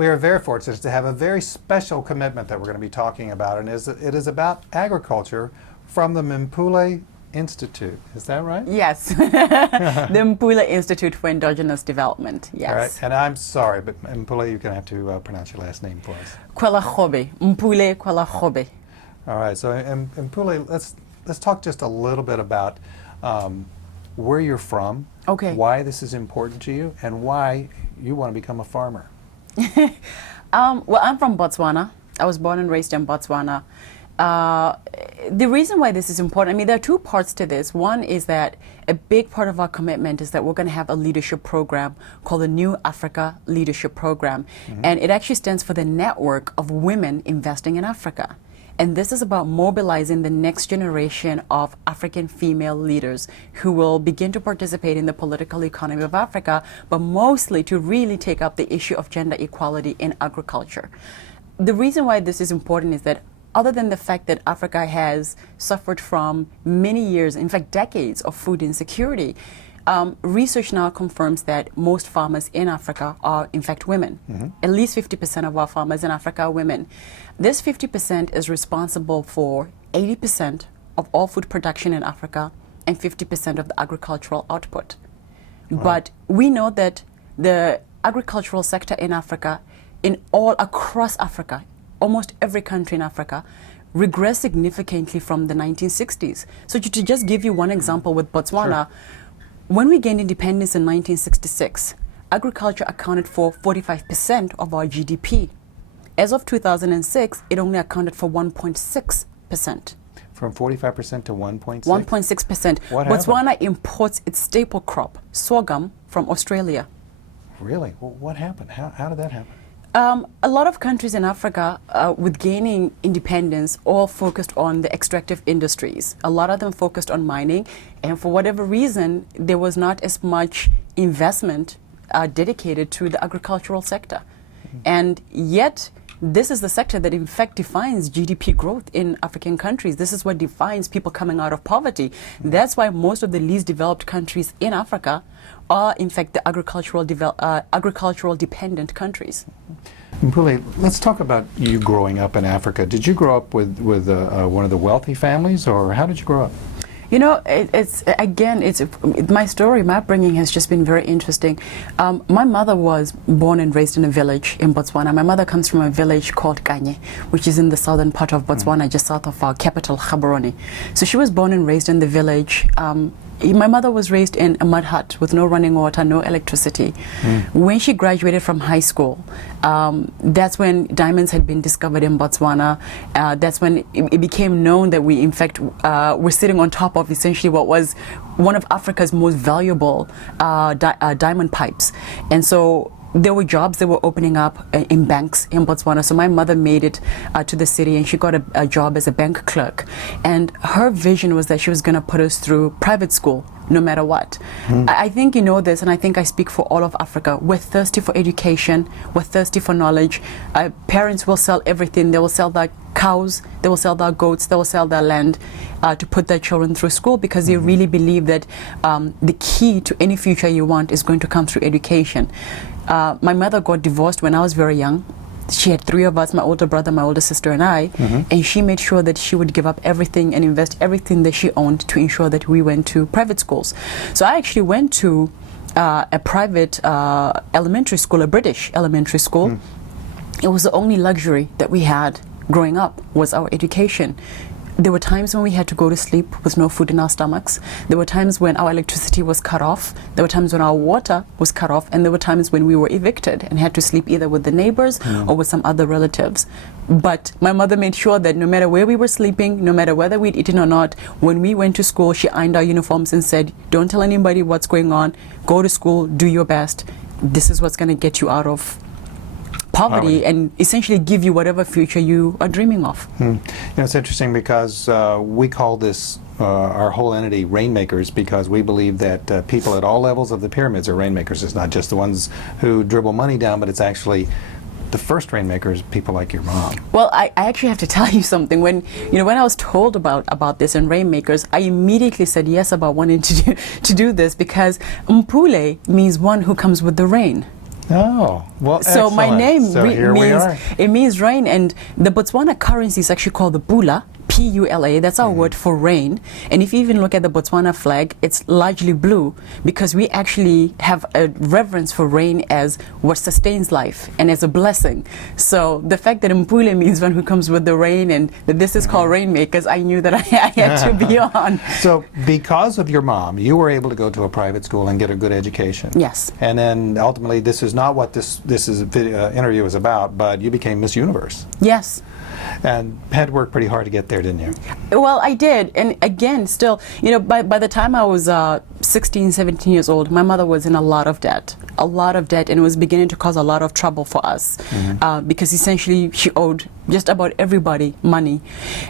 We are very fortunate to have a very special commitment that we're going to be talking about, and it is about agriculture from the Mpule Institute. Is that right? Yes. The Mpule Institute for Endogenous Development. Yes. All right. And I'm sorry, but Mpule, you're going to have to pronounce your last name for us. Kwelagobe. Mpule Kwelagobe. All right. So, Mpule, let's talk just a little bit about where you're from, okay, why this is important to you, and why you want to become a farmer. Well, I'm from Botswana. I was born and raised in Botswana. The reason why this is important, I mean, there are two parts to this. One is that a big part of our commitment is that we're going to have a leadership program called the New Africa Leadership Program. And it actually stands for the Network of Women Investing in Africa. And this is about mobilizing the next generation of African female leaders who will begin to participate in the political economy of Africa, but mostly to really take up the issue of gender equality in agriculture. The reason why this is important is that other than the fact that Africa has suffered from many years, in fact decades, of food insecurity, research now confirms that most farmers in Africa are in fact women. At least 50% of our farmers in Africa are women. This 50% is responsible for 80% of all food production in Africa and 50% of the agricultural output. Wow. But we know that the agricultural sector in Africa, across Africa, almost every country in Africa, regressed significantly from the 1960s. So to just give you one example with Botswana, sure. When we gained independence in 1966, agriculture accounted for 45% of our GDP. As of 2006, it only accounted for 1.6%. From 45% to 1.6%? 1.6%. Botswana imports its staple crop, sorghum, from Australia. Really? Well, what happened? How did that happen? A lot of countries in Africa, with gaining independence, all focused on the extractive industries. A lot of them focused on mining, and for whatever reason, there was not as much investment dedicated to the agricultural sector. And yet, this is the sector that in fact defines GDP growth in African countries. This is what defines people coming out of poverty. That's why most of the least developed countries in Africa are in fact the agricultural dependent countries. Mpule, let's talk about you growing up in Africa. Did you grow up with one of the wealthy families, or how did you grow up? You know, it's my story, my upbringing has just been very interesting. My mother was born and raised in a village in Botswana. My mother comes from a village called Kanye, which is in the southern part of Botswana, just south of our capital, Gaborone. So she was born and raised in the village. My mother was raised in a mud hut with no running water, no electricity. When she graduated from high school, that's when diamonds had been discovered in Botswana. That's when it became known that we, in fact, were sitting on top of essentially what was one of Africa's most valuable diamond pipes. And so there were jobs that were opening up in banks in Botswana. So my mother made it to the city, and she got a job as a bank clerk. And her vision was that she was going to put us through private school, no matter what. I think you know this, and I think I speak for all of Africa. We're thirsty for education. We're thirsty for knowledge. Parents will sell everything. They will sell their cows. They will sell their goats. They will sell their land to put their children through school, because they really believe that the key to any future you want is going to come through education. My mother got divorced when I was very young. She had three of us, my older brother, my older sister, and I, and she made sure that she would give up everything and invest everything that she owned to ensure that we went to private schools. So I actually went to a private elementary school, a British elementary school. It was the only luxury that we had growing up, was our education. There were times when we had to go to sleep with no food in our stomachs. There were times when our electricity was cut off. There were times when our water was cut off. And there were times when we were evicted and had to sleep either with the neighbors or with some other relatives. But my mother made sure that no matter where we were sleeping, no matter whether we'd eaten or not, when we went to school, she ironed our uniforms and said, don't tell anybody what's going on. Go to school, do your best. This is what's going to get you out of poverty and essentially give you whatever future you are dreaming of. You know, it's interesting because we call this our whole entity rainmakers, because we believe that people at all levels of the pyramids are rainmakers. It's not just the ones who dribble money down, but it's actually the first rainmakers, people like your mom. Well, I actually have to tell you something. When I was told about this and rainmakers, I immediately said yes about wanting to do this, because Mpule means one who comes with the rain. Oh, well, So my excellent. name So here we means are. it means rain, and the Botswana currency is actually called the Pula. Pula, that's our word for rain. And if you even look at the Botswana flag, it's largely blue because we actually have a reverence for rain as what sustains life and as a blessing. So the fact that Mpule means one who comes with the rain and that this is called rainmakers, I knew that I had to be on. So because of your mom, you were able to go to a private school and get a good education. Yes. And then ultimately, this is not what this interview is about, but you became Miss Universe. Yes. And had to work pretty hard to get there, didn't you? Well, I did. And again, still, by the time I was 16, 17 years old, my mother was in a lot of debt, and it was beginning to cause a lot of trouble for us because essentially she owed just about everybody money.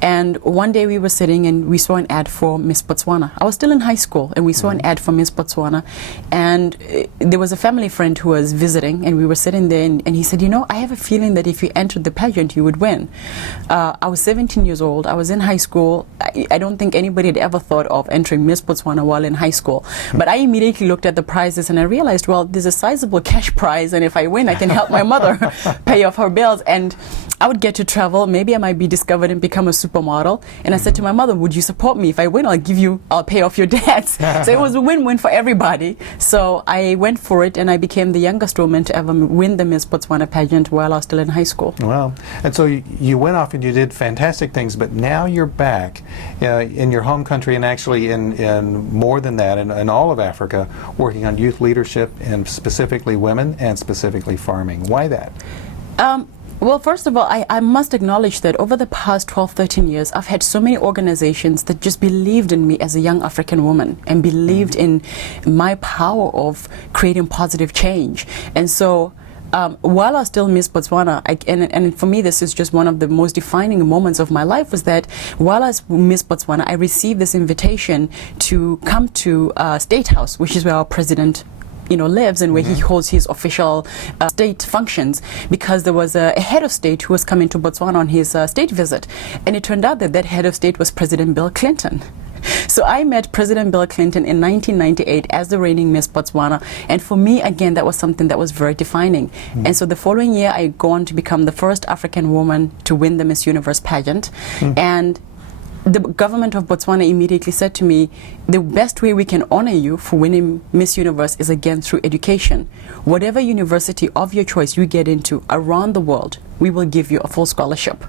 And one day we were sitting and we saw an ad for Miss Botswana. I was still in high school and we saw an ad for Miss Botswana, and there was a family friend who was visiting, and we were sitting there, and he said, I have a feeling that if you entered the pageant, you would win. I was 17 years old. I was in high school. I don't think anybody had ever thought of entering Miss Botswana while in high school. But I immediately looked at the prizes and I realized, well, there's a sizable cash prize, and if I win, I can help my mother pay off her bills. And I would get to travel. Maybe I might be discovered and become a supermodel. And I said to my mother, would you support me? If I win, I'll pay off your debts. So it was a win-win for everybody. So I went for it, and I became the youngest woman to ever win the Miss Botswana pageant while I was still in high school. Well, and so you went off and you did fantastic things, but now you're back in your home country, and actually in more than that, in all of Africa, working on youth leadership, and specifically women, and specifically farming. Why that? Well, first of all, I must acknowledge that over the past 12, 13 years, I've had so many organizations that just believed in me as a young African woman and believed in my power of creating positive change. And so while I was still Miss Botswana, and for me this is just one of the most defining moments of my life, was that while I was Miss Botswana, I received this invitation to come to State House, which is where our president lives and where he holds his official state functions, because there was a head of state who was coming to Botswana on his state visit, and it turned out that head of state was President Bill Clinton. So I met President Bill Clinton in 1998 as the reigning Miss Botswana, and for me, again, that was something that was very defining. And so the following year, I go on to become the first African woman to win the Miss Universe pageant, and the government of Botswana immediately said to me, the best way we can honor you for winning Miss Universe is again through education. Whatever university of your choice you get into around the world, we will give you a full scholarship.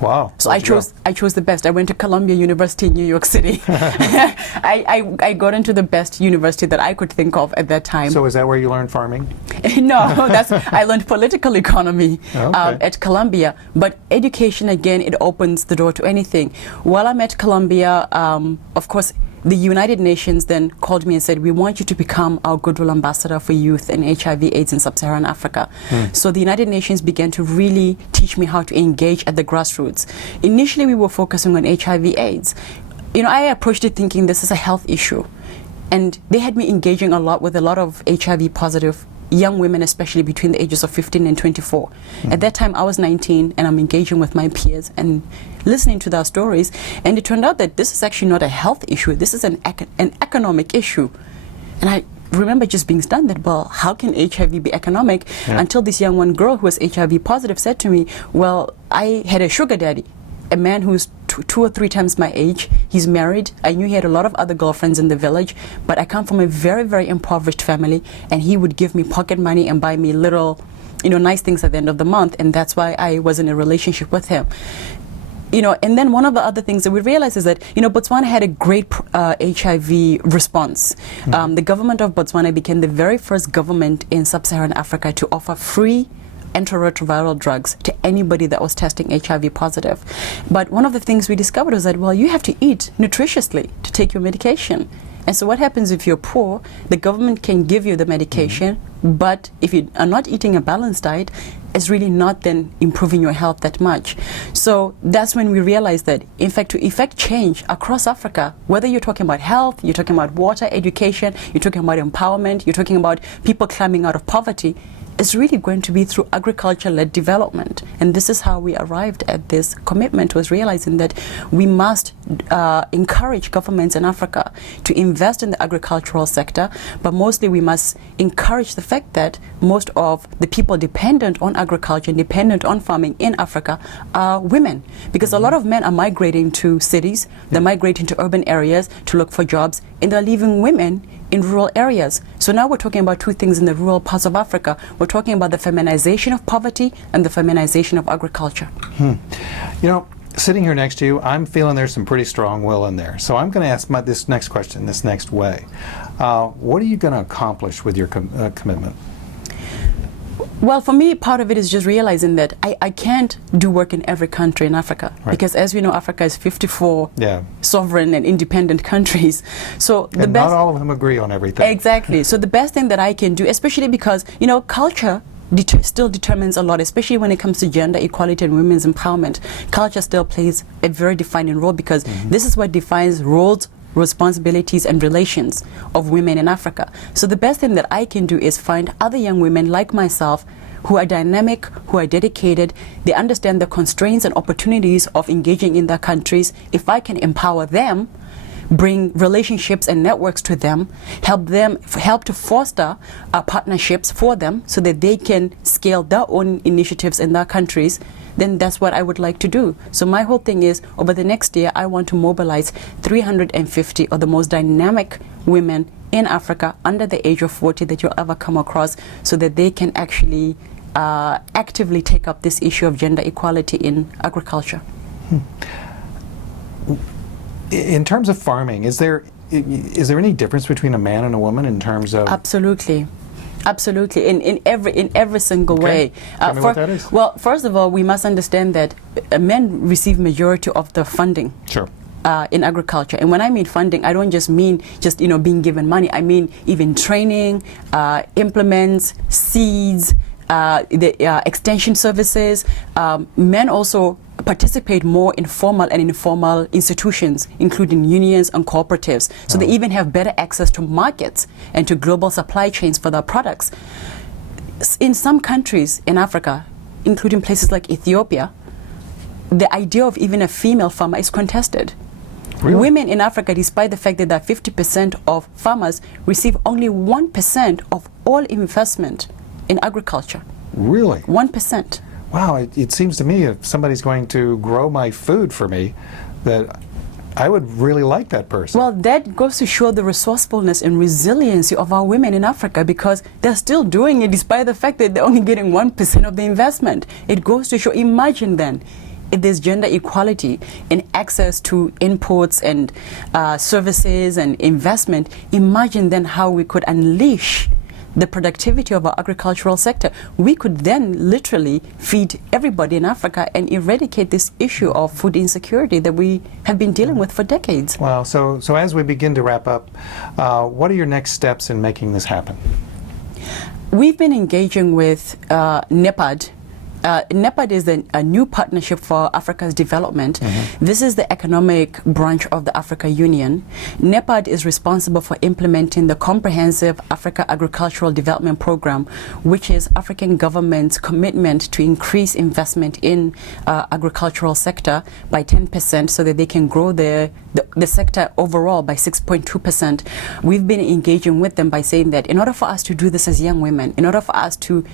Wow. So I chose the best. I went to Columbia University in New York City. I got into the best university that I could think of at that time. So is that where you learned farming? No, I learned political economy Okay. at Columbia. But education, again, it opens the door to anything. While I'm at Columbia, of course, the United Nations then called me and said, we want you to become our goodwill ambassador for youth and HIV/AIDS in sub-Saharan Africa. So the United Nations began to really teach me how to engage at the grassroots. Initially, we were focusing on HIV/AIDS. I approached it thinking this is a health issue. And they had me engaging a lot with a lot of HIV-positive young women, especially between the ages of 15 and 24. At that time, I was 19, and I'm engaging with my peers and listening to their stories. And it turned out that this is actually not a health issue. This is an economic issue. And I remember just being stunned that, well, how can HIV be economic? Until this young girl who was HIV positive said to me, well, I had a sugar daddy, a man who's two or three times my age. He's married. I knew he had a lot of other girlfriends in the village, but I come from a very, very impoverished family, and he would give me pocket money and buy me little, nice things at the end of the month, and that's why I was in a relationship with him. And then one of the other things that we realized is that, Botswana had a great HIV response. The government of Botswana became the very first government in sub-Saharan Africa to offer free antiretroviral drugs to anybody that was testing HIV positive. But one of the things we discovered was that, well, you have to eat nutritiously to take your medication. And so what happens if you're poor? The government can give you the medication, but if you are not eating a balanced diet, it's really not then improving your health that much. So that's when we realized that, in fact, to effect change across Africa, whether you're talking about health, you're talking about water, education, you're talking about empowerment, you're talking about people climbing out of poverty, is really going to be through agriculture-led development. And this is how we arrived at this commitment, was realizing that we must encourage governments in Africa to invest in the agricultural sector, but mostly we must encourage the fact that most of the people dependent on agriculture, dependent on farming in Africa are women. Because a lot of men are migrating to cities, they're migrating to urban areas to look for jobs, and they're leaving women in rural areas. So now we're talking about two things in the rural parts of Africa. We're talking about the feminization of poverty and the feminization of agriculture. You know, sitting here next to you, I'm feeling there's some pretty strong will in there. So I'm going to ask this next question, this next way. What are you going to accomplish with your commitment? Well, for me, part of it is just realizing that I can't do work in every country in Africa. Right. Because as we know, Africa is 54 sovereign and independent countries. So and not all of them agree on everything. Exactly. So the best thing that I can do, especially because, you know, culture still determines a lot, especially when it comes to gender equality and women's empowerment. Culture still plays a very defining role, because this is what defines roles, responsibilities and relations of women in Africa. So the best thing that I can do is find other young women like myself who are dynamic, who are dedicated, they understand the constraints and opportunities of engaging in their countries. If I can empower them, bring relationships and networks to them, help to foster partnerships for them so that they can scale their own initiatives in their countries, then that's what I would like to do. So my whole thing is, over the next year, I want to mobilize 350 of the most dynamic women in Africa under the age of 40 that you'll ever come across, so that they can actually actively take up this issue of gender equality in agriculture. In terms of farming, is there any difference between a man and a woman in terms of? Absolutely. Absolutely, in every single way. Tell me what that is. Well, first of all, we must understand that men receive majority of the funding. Sure. In agriculture. And when I mean funding, I don't just mean being given money. I mean even training, implements, seeds, the extension services. Men also participate more in formal and informal institutions, including unions and cooperatives. So they even have better access to markets and to global supply chains for their products. In some countries in Africa, including places like Ethiopia, the idea of even a female farmer is contested. Really? Women in Africa, despite the fact that 50% of farmers receive only 1% of all investment in agriculture. Really? 1%. Wow, it seems to me if somebody's going to grow my food for me, that I would really like that person. Well, that goes to show the resourcefulness and resiliency of our women in Africa, because they're still doing it despite the fact that they're only getting 1% of the investment. It goes to show, imagine then, if there's gender equality in access to inputs and services and investment, imagine then how we could unleash the productivity of our agricultural sector. We could then literally feed everybody in Africa and eradicate this issue of food insecurity that we have been dealing with for decades. Wow. So as we begin to wrap up, what are your next steps in making this happen? We've been engaging with NEPAD. NEPAD is a new partnership for Africa's development. This is the economic branch of the Africa Union. NEPAD is responsible for implementing the comprehensive Africa Agricultural Development Program, which is African government's commitment to increase investment in agricultural sector by 10% so that they can grow the sector overall by 6.2%. We've been engaging with them by saying that in order for us to do this as young women, in order for us to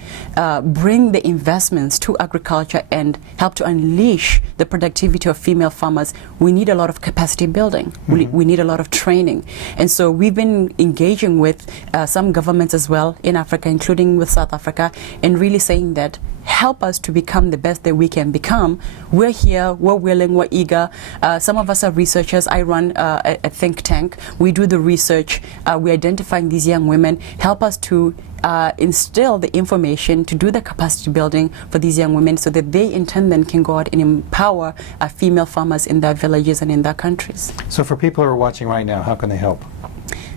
bring the investments to agriculture and help to unleash the productivity of female farmers, we need a lot of capacity building. We need a lot of training. And so we've been engaging with some governments as well in Africa, including with South Africa, and really saying that help us to become the best that we can become. We're here, we're willing, we're eager. Some of us are researchers. I run a think tank. We do the research. We're identifying these young women. Help us to instill the information, to do the capacity building for these young women so that they in turn then can go out and empower female farmers in their villages and in their countries. So for people who are watching right now, how can they help?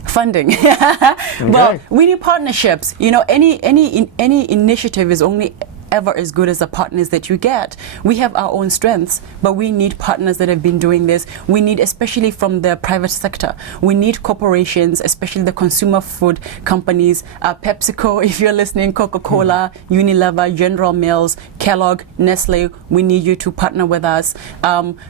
Funding. Okay. Well, we need partnerships. You know, any initiative is only ever as good as the partners that you get. We have our own strengths, but we need partners that have been doing this. We need, especially from the private sector, we need corporations, especially the consumer food companies, PepsiCo, if you're listening, Coca-Cola, Unilever, General Mills, Kellogg, Nestle. We need you to partner with us.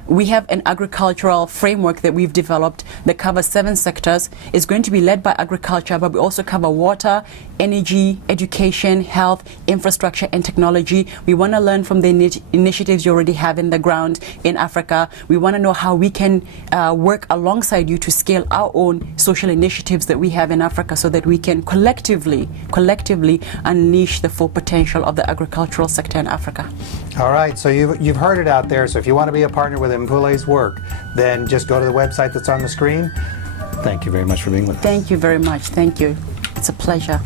We have an agricultural framework that we've developed that covers 7 sectors. It's going to be led by agriculture, but we also cover water, energy, education, health, infrastructure, and technology. We want to learn from the initiatives you already have in the ground in Africa. We want to know how we can work alongside you to scale our own social initiatives that we have in Africa, so that we can collectively unleash the full potential of the agricultural sector in Africa. All right, so you've heard it out there. So if you want to be a partner with Mpule's work, then just go to the website that's on the screen. Thank you very much for being with us. Thank you very much. Thank you. It's a pleasure.